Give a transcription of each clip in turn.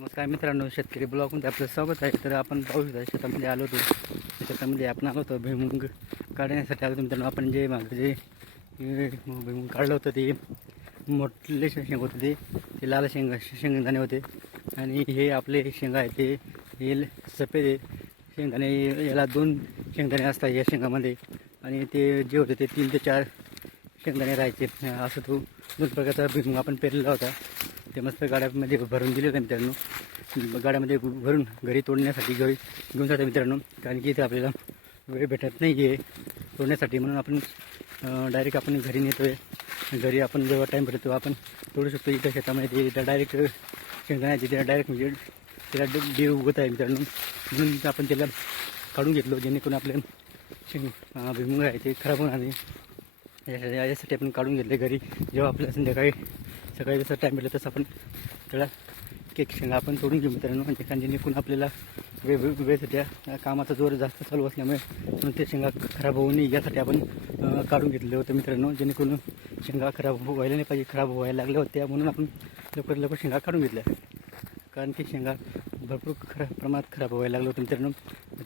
नमस्कार मित्रांनो शेतकरी ब्लॉगमध्ये आपलं स्वागत आहे. तर आपण पाहू शकता शेतामध्ये आलो होतो. शेतामध्ये आपण आलो होतो भुईमुंग काढण्यासाठी. आलो होतो मित्रांनो आपण जे मागं जे भुईमुंग काढलं होतं ते मोठले शेंग होते ते. ते लाल शेंग शेंगदाणे होते. आणि हे आपले शेंगा आहे ते हे सफेद आहे. शेंगदाणे याला दोन शेंगदाणे असतात या शेंगामध्ये. आणि ते जे होते ते तीन ते चार शेंगदाणे राहायचे. असं तो दोन प्रकारचा भुईमुंग आपण पेरलेला होता. ते मस्त गाड्यामध्ये भरून दिले होते मित्रांनो. गाड्यामध्ये भरून घरी तोडण्यासाठी घरी घेऊन जातो मित्रांनो. कारण की इथे आपल्याला वेळ भेटत नाही आहे तोडण्यासाठी. म्हणून आपण डायरेक्ट आपण घरी नेतो आहे घरी आपण जेव्हा टाईम भेटतो आपण तोडू शकतो. इथं शेतामध्ये ते डायरेक्ट शेंगदाण्याचे त्याला डायरेक्ट म्हणजे त्याला डे- उगत आहे मित्रांनो. म्हणून आपण त्याला काढून घेतलो जेणेकरून आपले शेंग भुईमुग आहे ते खराब होणार नाही. यासाठी यासाठी आपण काढून घेतले घरी. जेव्हा आपल्याला संध्याकाळी सकाळी जसं टाईम भेटलं तसं आपण त्याला केक शेंगा आपण तोडून घेऊ मित्रांनो. म्हणजे कारण जेणेकरून आपल्याला वेगवेगळ्या वेळेसाठी कामाचा जोर जास्त चालू असल्यामुळे म्हणून ते शेंगा खराब होऊ नये यासाठी आपण काढून घेतले होते मित्रांनो. जेणेकरून शेंगा खराब व्हायला नाही पाहिजे खराब व्हायला लागल्या होत्या म्हणून आपण लवकर लवकर शेंगा काढून घेतल्या. कारण की शेंगा भरपूर खरा प्रमाणात खराब व्हायला लागलं होतं मित्रांनो.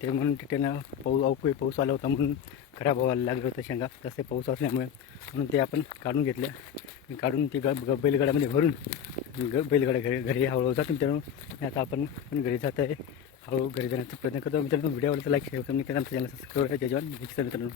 ते म्हणून ते त्यांना पाऊस अवकाळी पाऊस आला होता म्हणून खराब व्हायला लागलं होतं शेंगा. तसे पाऊस असल्यामुळे म्हणून ते आपण काढून घेतल्या. काढून ते ग ग- बैलगाड्यामध्ये भरून ग बैलगाड्या घरी घरी हळूहळू जातो मित्रांनो आता आपण पण घरी जात आहे. हळू घरी जाण्याचा प्रयत्न करतो. मित्रांनो व्हिडिओ आवडला लाईक शेअर करून आमच्या चॅनल सबस्क्राईब जय जवान. मित्रांनो.